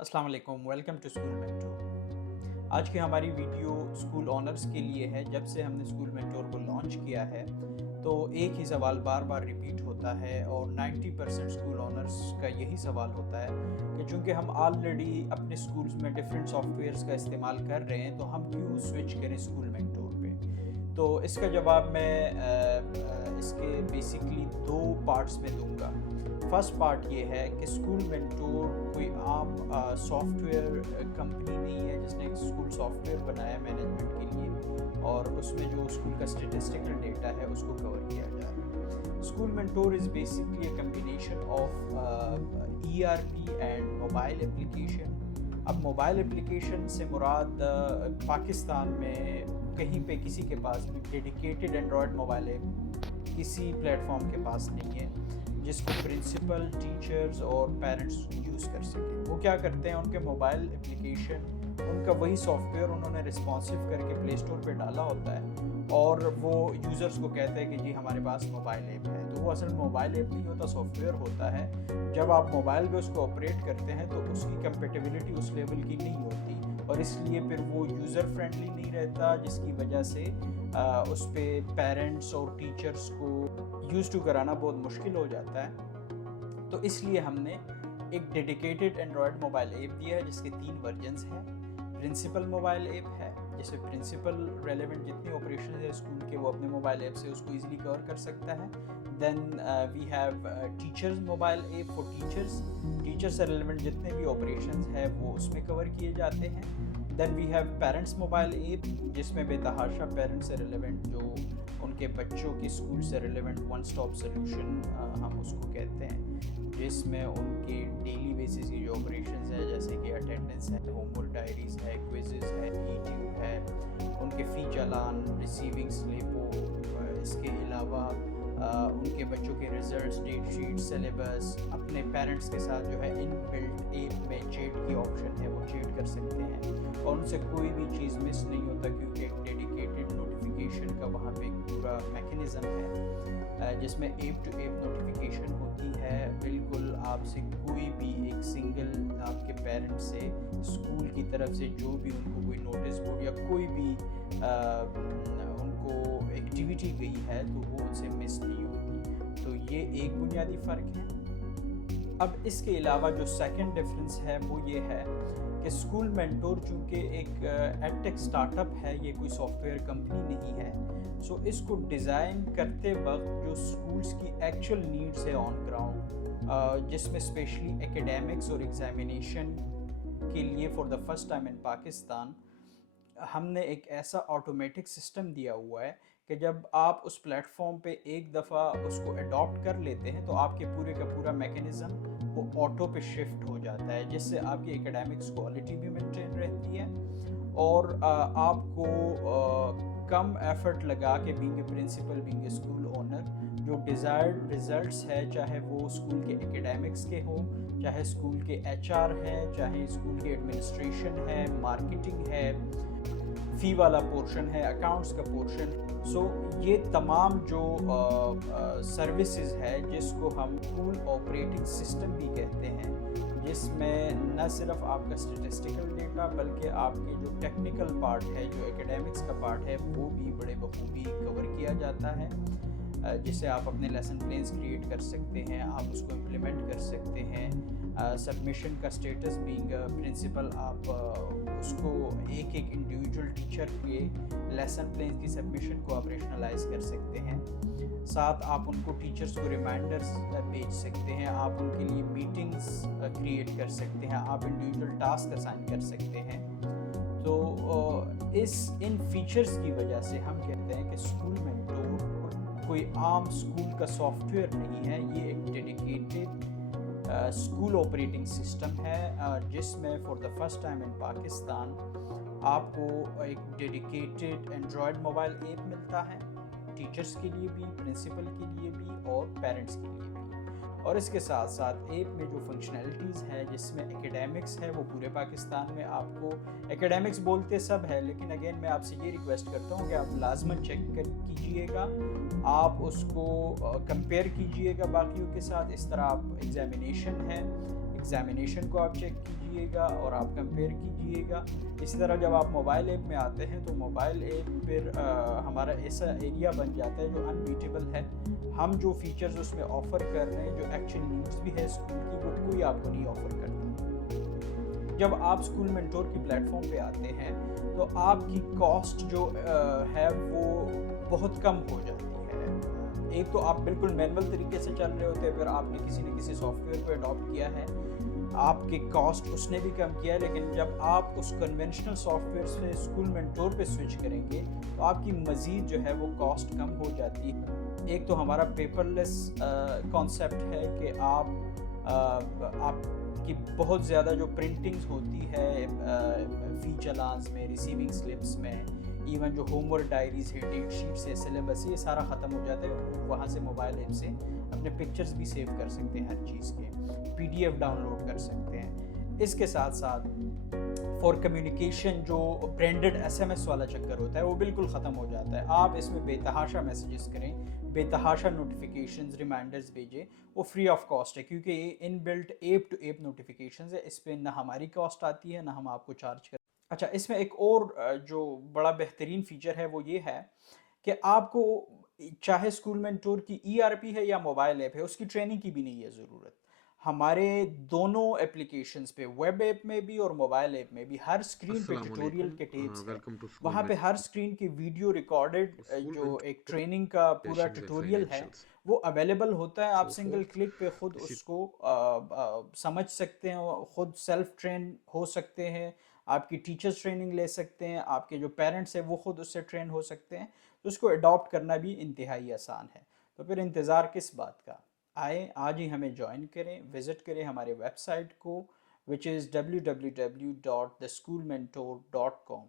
अस्सलाम वालेकुम, welcome to school mentor. आज की हमारी वीडियो स्कूल ऑनर्स के लिए है। जब से हमने स्कूल मेंटोर को लॉन्च किया है तो एक ही सवाल बार बार रिपीट होता है और 90% स्कूल ऑनर्स का यही सवाल होता है कि चूँकि हम ऑलरेडी अपने स्कूल्स में डिफरेंट सॉफ्टवेयर्स का इस्तेमाल कर रहे हैं तो हम क्यों स्विच करें स्कूल मेंटोर पे। तो इसका जवाब मैं इसके बेसिकली दो पार्ट्स में दूंगा। फर्स्ट पार्ट ये है कि स्कूल मेंटोर कोई आम सॉफ्टवेयर कंपनी नहीं है जिसने एक स्कूल सॉफ्टवेयर बनाया मैनेजमेंट के लिए और उसमें जो स्कूल का स्टेटिस्टिकल डेटा है उसको कवर किया जा रहा है। School mentor is basically a combination of ERP and mobile application. अब मोबाइल एप्लीकेशन से मुराद पाकिस्तान में कहीं पे किसी के पास भी डेडिकेटेड एंड्रॉयड मोबाइल ऐप किसी प्लेटफॉर्म के पास नहीं है जिसको प्रिंसिपल, टीचर्स और पेरेंट्स यूज़ कर सकें। वो क्या करते हैं, उनके मोबाइल एप्लीकेशन, उनका वही सॉफ्टवेयर उन्होंने रिस्पॉन्सिव करके प्ले स्टोर पे डाला होता है और वो यूज़र्स को कहते हैं कि जी हमारे पास मोबाइल ऐप है। तो वो असल मोबाइल ऐप नहीं होता, सॉफ्टवेयर होता है। जब आप मोबाइल पे उसको ऑपरेट करते हैं तो उसकी कंपेटिबिलिटी उस लेवल की नहीं होती और इसलिए फिर वो यूज़र फ्रेंडली नहीं रहता, जिसकी वजह से उस पर पेरेंट्स और टीचर्स को यूज़ टू कराना बहुत मुश्किल हो जाता है। तो इसलिए हमने एक डेडिकेटेड एंड्रॉयड मोबाइल ऐप दिया है जिसके 3 वर्जन्स हैं। प्रिंसिपल मोबाइल ऐप है जिसमें प्रिंसिपल रेलेवेंट जितने ऑपरेशन है स्कूल के वो अपने मोबाइल ऐप से उसको ईजिली कवर कर सकता है। Then we have teachers mobile app for teachers. Teacher से रेलेवेंट जितने भी ऑपरेशंस हैं वो उसमें कवर किए जाते हैं। Then we have parents mobile app जिसमें बेतहाशा पेरेंट्स से रिलेवेंट जो उनके बच्चों की स्कूल से रिलेवेंट वन स्टॉप सोल्यूशन हम उसको कहते हैं, जिसमें उनके डेली बेसिस की जो ऑपरेशंस है जैसे कि अटेंडेंस है, होमवर्क डायरीज़ है, क्विज़ेस है, ईटिंग है, उनके फ़ी चालान, रिसीविंग स्लिप, इसके अलावा उनके बच्चों के रिजल्ट्स, डेट शीट, सिलेबस, अपने पेरेंट्स के साथ जो है इन बिल्ट ऐप में चैट की ऑप्शन है वो चैट कर सकते हैं और उनसे कोई भी चीज़ मिस नहीं होता क्योंकि एक डेडिकेटेड नोटिफिकेशन का वहाँ पे एक पूरा मैकेनिज़्म है जिसमें ऐप टू ऐप नोटिफिकेशन होती है। बिल्कुल आपसे कोई भी एक सिंगल आपके पेरेंट्स से स्कूल की तरफ से जो भी उनको कोई नोटिस बोर्ड या कोई भी उनको एक्टिविटी गई है तो वो उनसे मिस नहीं होती। तो ये एक बुनियादी फ़र्क है। अब इसके अलावा जो सेकंड डिफरेंस है वो ये है कि स्कूल मेंटोर चूँकि एक एडटेक स्टार्टअप है, ये कोई सॉफ्टवेयर कंपनी नहीं है। सो इसको डिज़ाइन करते वक्त जो स्कूल्स की एक्चुअल नीड्स है ऑन ग्राउंड, जिसमें स्पेशली एकेडमिक्स और एग्जामिनेशन के लिए for the first time in Pakistan हमने एक ऐसा ऑटोमेटिक सिस्टम दिया हुआ है कि जब आप उस प्लेटफॉर्म पे एक दफ़ा उसको अडॉप्ट कर लेते हैं तो आपके पूरे का पूरा मैकेनिज़्म वो ऑटो पे शिफ्ट हो जाता है, जिससे आपकी एकेडमिक्स क्वालिटी भी मेंटेन रहती है और आपको कम एफर्ट लगा के being a principal, being a school owner, जो डिज़ायर्ड रिजल्ट्स है चाहे वो स्कूल के एकेडमिक्स के हों, चाहे स्कूल के HR हैं, चाहे स्कूल के एडमिनिस्ट्रेशन है, मार्केटिंग है, फ़ी वाला पोर्शन है, अकाउंट्स का पोर्शन। सो ये तमाम जो सर्विसेज है जिसको हम स्कूल ऑपरेटिंग सिस्टम भी कहते हैं, जिसमें न सिर्फ आपका स्टेटिस्टिकल डेटा बल्कि आपके जो टेक्निकल पार्ट है, जो एकेडमिक्स का पार्ट है, वो भी बड़े बखूबी कवर किया जाता है, जिससे आप अपने लेसन प्लान्स क्रिएट कर सकते हैं, आप उसको इम्प्लीमेंट कर सकते हैं। सबमिशन का स्टेटस बीइंग प्रिंसिपल आप उसको एक एक इंडिविजुअल टीचर के लेसन प्लान की सबमिशन को ऑपरेशनलाइज कर सकते हैं। साथ आप उनको टीचर्स को रिमाइंडर्स भेज सकते हैं, आप उनके लिए मीटिंग्स क्रिएट कर सकते हैं, आप इंडिविजुअल टास्क असाइन कर सकते हैं। तो इन फीचर्स की वजह से हम कहते हैं कि स्कूल मेंटोर कोई आम स्कूल का सॉफ्टवेयर नहीं है, ये एक डेडिकेटेड स्कूल ऑपरेटिंग सिस्टम है जिसमें for the first time in Pakistan आपको एक डेडिकेटेड एंड्रॉयड मोबाइल ऐप मिलता है, टीचर्स के लिए भी, प्रिंसिपल के लिए भी और पेरेंट्स के लिए भी। और इसके साथ साथ ऐप में जो फंक्शनैलिटीज़ हैं जिसमें एकेडमिक्स है वो पूरे पाकिस्तान में आपको, एकेडमिक्स बोलते सब है लेकिन अगेन मैं आपसे ये रिक्वेस्ट करता हूँ कि आप लाजमन चेक कीजिएगा, आप उसको कंपेयर कीजिएगा बाकियों के साथ। इस तरह आप एग्जामिनेशन है, ایگزامینیشن کو آپ چیک کیجئے گا اور آپ کمپیئر کیجئے گا. اسی طرح جب آپ موبائل ایپ میں آتے ہیں تو موبائل ایپ پھر ہمارا ایسا ایریا بن جاتا ہے جو انبیٹیبل ہے. ہم جو فیچرز اس میں آفر کر رہے ہیں، جو ایکچوئل نیڈز بھی ہے اسکول کی، وہ کوئی آپ کو نہیں آفر کرتا. جب آپ اسکول مینٹور کی پلیٹ فارم پہ آتے ہیں تو آپ کی کاسٹ جو ہے وہ بہت کم ہو جاتی ہے. ایک تو آپ بالکل مینول طریقے سے چل رہے ہوتے ہیں، پھر آپ نے کسی نہ کسی سافٹ ویئر کو اڈاپٹ کیا ہے، آپ کے کاسٹ اس نے بھی کم کیا ہے. لیکن جب آپ اس کنونشنل سافٹ ویئر سے اسکول مینٹور پہ سوئچ کریں گے تو آپ کی مزید جو ہے وہ کاسٹ کم ہو جاتی ہے. ایک تو ہمارا پیپر لیس کانسیپٹ ہے کہ آپ کی بہت زیادہ جو پرنٹنگز ہوتی ہے فی چلانز میں، ریسیونگ سلپس میں، ایون جو ہوم ورک ڈائریز ہے، ڈیٹ شیٹس ہے، سلیبس، یہ سارا ختم ہو جاتا ہے. وہاں سے موبائل ایپ سے اپنے پکچرز بھی سیو کر سکتے ہیں، ہر چیز کے P D F download کر سکتے ہیں. اس کے ساتھ ساتھ فار کمیونیکیشن جو برینڈڈ ایس ایم ایس والا چکر ہوتا ہے وہ بالکل ختم ہو جاتا ہے. آپ اس میں بے تحاشا میسیجز کریں، بے تحاشا نوٹیفیکیشنز، ریمائنڈرز بھیجیں، وہ فری آف کاسٹ ہے کیونکہ یہ in built app to app notifications ہے. اس پہ نہ ہماری کاسٹ آتی ہے نہ ہم آپ کو چارج کریں. اچھا، اس میں ایک اور جو بڑا بہترین فیچر ہے وہ یہ ہے کہ آپ کو چاہے اسکول مینٹور کی ای آر پی ہے یا موبائل ایپ ہے، اس کی ٹریننگ کی بھی نہیں ہے ضرورت. ہمارے دونوں اپلیکیشنز پہ، ویب ایپ میں بھی اور موبائل ایپ میں بھی، ہر اسکرین پہ السلام ٹیوٹوریل علیکم، کے ٹیپس ہے. ویلکم ٹو اسکول وہاں پہ ہر اسکرین کی ویڈیو ریکارڈڈ اسکول جو ایک مینٹور ٹریننگ کا پورا ایجوکیشن ود ٹیوٹوریل ہے فائنینشیلس وہ اویلیبل ہوتا ہے. آپ سو سنگل فورتھ کلک پہ خود اسی اس کو سمجھ سکتے ہیں، خود سیلف ٹرین ہو سکتے ہیں. آپ کی ٹیچرز ٹریننگ لے سکتے ہیں، آپ کے جو پیرنٹس ہیں وہ خود اس سے ٹرین ہو سکتے ہیں. تو اس کو اڈاپٹ کرنا بھی انتہائی آسان ہے. تو پھر انتظار کس بات کا؟ آئے آج ہی ہمیں جوائن کریں، وزٹ کریں ہمارے ویب سائٹ کو which is www.theschoolmentor.com.